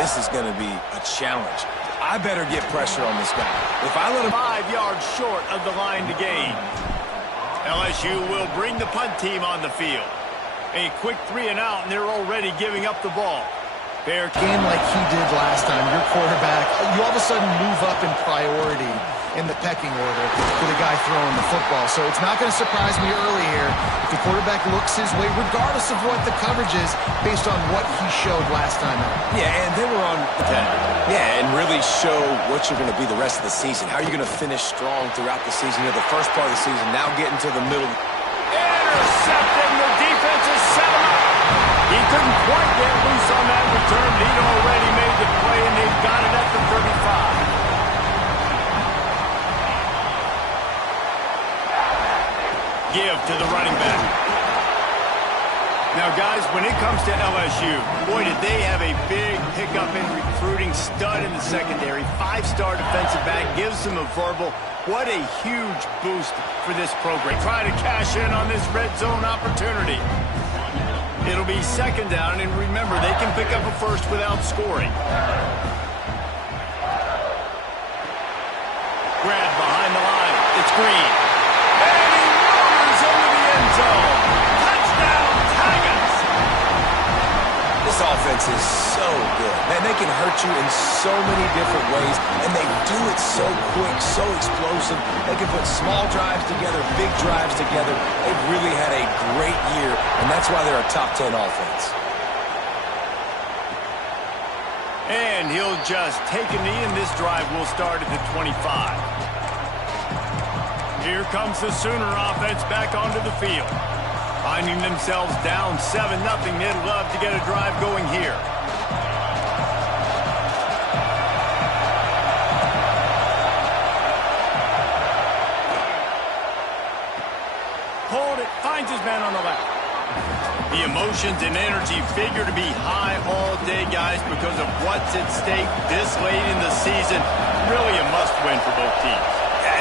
this is going to be a challenge. I better get pressure on this guy. If I let him 5 yards short of the line to gain. LSU will bring the punt team on the field. A quick 3 and out, and they're already giving up the ball. Fair game like he did last time. Your quarterback, you all of a sudden move up in priority in the pecking order for the guy throwing the football. So it's not going to surprise me early here if the quarterback looks his way, regardless of what the coverage is, based on what he showed last time out. Yeah, and they were on 10. Yeah, and really show what you're going to be the rest of the season. How are you going to finish strong throughout the season? You know, the first part of the season, now getting to the middle. Intercepting. The defense has set him up. He couldn't quite get loose on that return. He'd already made the play, and they've got it at the 35. Give to the running back. Now, guys, when it comes to LSU, boy, did they have a big pickup in recruiting. Stud in the secondary. 5-star defensive back. Gives them a verbal. What a huge boost for this program. Try to cash in on this red zone opportunity. It'll be second down, and remember, they can pick up a first without scoring. Grab behind the line. It's Green. And he rollers into the end zone. Touchdown, Tigers! This offense is so good. Man, they can hurt you in so many different ways, and they do it so quick, so explosive. They can put small drives together, big drives together. They've really had a great year, and that's why they're a top 10 offense. And he'll just take a knee, and this drive will start at the 25. Here comes the Sooner offense back onto the field. Finding themselves down 7-0, they'd love to get a drive going here. Hold it, finds his man on the left. The emotions and energy figure to be high all day, guys, because of what's at stake this late in the season. Really a must-win for both teams.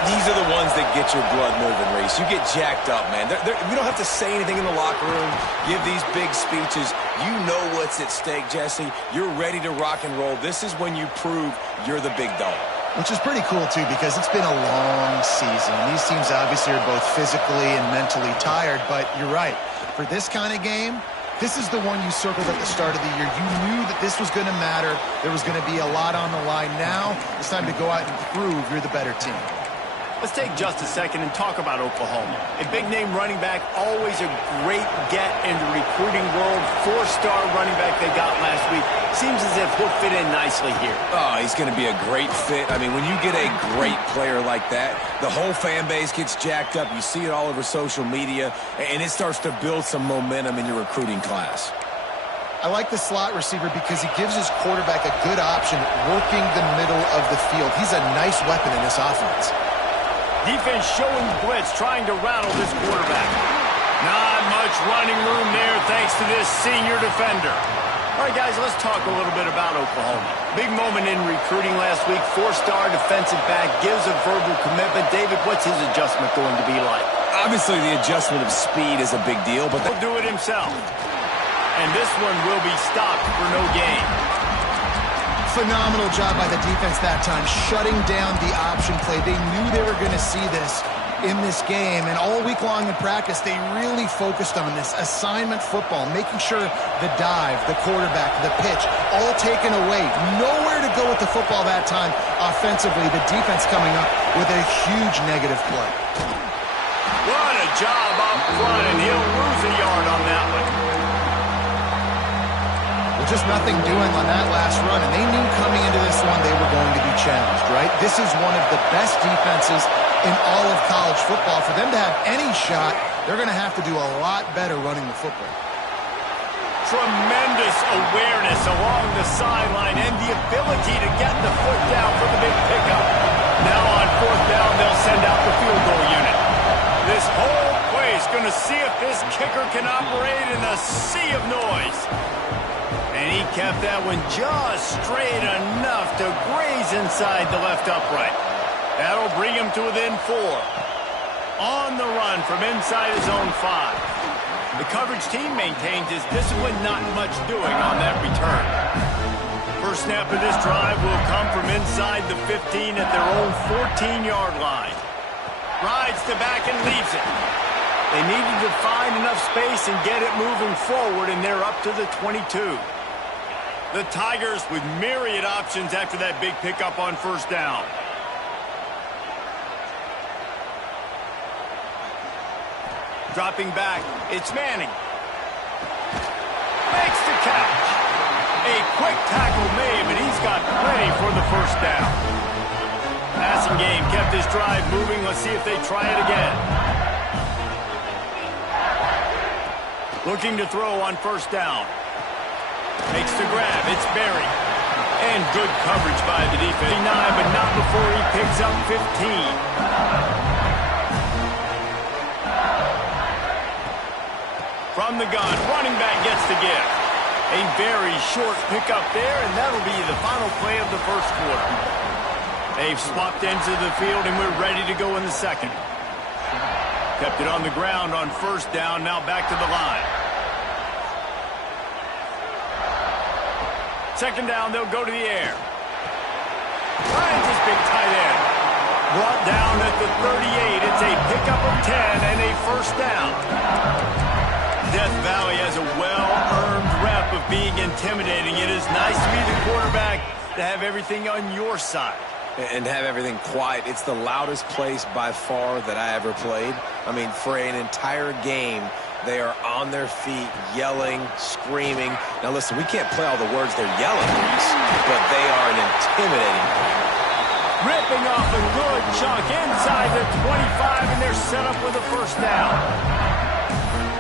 These are the ones that get your blood moving, Reese. You get jacked up, man. We don't have to say anything in the locker room, give these big speeches. You know what's at stake, Jesse. You're ready to rock and roll. This is when you prove you're the big dog. Which is pretty cool, too, because it's been a long season. These teams obviously are both physically and mentally tired, but you're right. For this kind of game, this is the one you circled at the start of the year. You knew that this was going to matter. There was going to be a lot on the line. Now it's time to go out and prove you're the better team. Let's take just a second and talk about Oklahoma. A big-name running back, always a great get in the recruiting world. 4-star running back they got last week. Seems as if he'll fit in nicely here. Oh, he's going to be a great fit. I mean, when you get a great player like that, the whole fan base gets jacked up. You see it all over social media, and it starts to build some momentum in your recruiting class. I like the slot receiver because he gives his quarterback a good option working the middle of the field. He's a nice weapon in this offense. Defense showing blitz, trying to rattle this quarterback. Not much running room there thanks to this senior defender. All right, guys, let's talk a little bit about Oklahoma. Big moment in recruiting last week. 4-star defensive back gives a verbal commitment. David, what's his adjustment going to be like? Obviously, the adjustment of speed is a big deal, but he'll do it himself. And this one will be stopped for no gain. Phenomenal job by the defense that time, shutting down the option play. They knew they were going to see this in this game, and all week long in practice, they really focused on this assignment football, making sure the dive, the quarterback, the pitch, all taken away. Nowhere to go with the football that time offensively. The defense coming up with a huge negative play. What a job up front, and he'll lose a yard on that one. Just nothing doing on that last run, and they knew coming into this one they were going to be challenged, right? This is one of the best defenses in all of college football. For them to have any shot, they're going to have to do a lot better running the football. Tremendous awareness along the sideline and the ability to get the foot down for the big pickup. Now on 4th down, they'll send out the field goal unit. This whole play is going to see if this kicker can operate in a sea of noise. And he kept that one just straight enough to graze inside the left upright. That'll bring him to within 4. On the run from inside his own 5. The coverage team maintains his discipline, not much doing on that return. First snap of this drive will come from inside the 15 at their own 14-yard line. Rides to back and leaves it. They needed to find enough space and get it moving forward, and they're up to the 22. The Tigers with myriad options after that big pickup on first down. Dropping back, it's Manning. Makes the catch. A quick tackle made, but he's got plenty for the first down. Passing game kept his drive moving. Let's see if they try it again. Looking to throw on first down. Makes the grab. It's Berry. And good coverage by the defense. 9, but not before he picks up 15. From the gun, running back gets the gift. A very short pickup there, and that'll be the final play of the first quarter. They've swapped ends of the field, and we're ready to go in the second. Kept it on the ground on first down, now back to the line. Second down, they'll go to the air. Finds his big tight end. Brought down at the 38. It's a pickup of 10 and a first down. Death Valley has a well-earned rep of being intimidating. It is nice to be the quarterback, to have everything on your side. And have everything quiet. It's the loudest place by far that I ever played. I mean, for an entire game, they are on their feet, yelling, screaming. Now, listen, we can't play all the words they're yelling, but they are an intimidating play. Ripping off a good chunk inside the 25, and they're set up with a first down.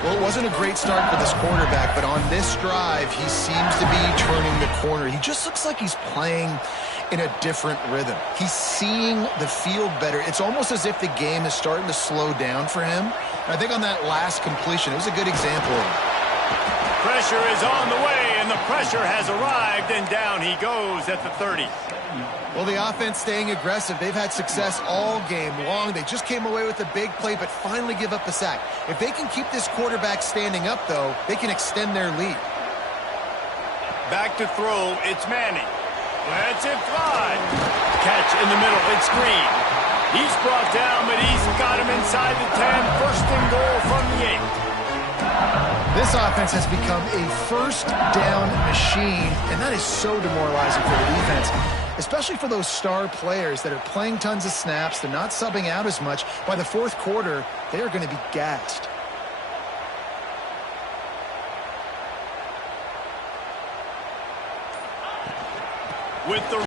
Well, it wasn't a great start for this quarterback, but on this drive, he seems to be turning the corner. He just looks like he's playing in a different rhythm. He's seeing the field better. It's almost as if the game is starting to slow down for him. I think on that last completion, it was a good example of it. Pressure is on the way, and the pressure has arrived, and down he goes at the 30. Well, the offense staying aggressive. They've had success all game long. They just came away with a big play, but finally give up a sack. If they can keep this quarterback standing up, though, they can extend their lead. Back to throw, it's Manning. Lets it fly. Catch in the middle, it's Green. He's brought down, but he's got him inside the 10. First and goal from the 8. This offense has become a first down machine, and that is so demoralizing for the defense, especially for those star players that are playing tons of snaps. They're not subbing out as much. By the fourth quarter, they are going to be gassed. With the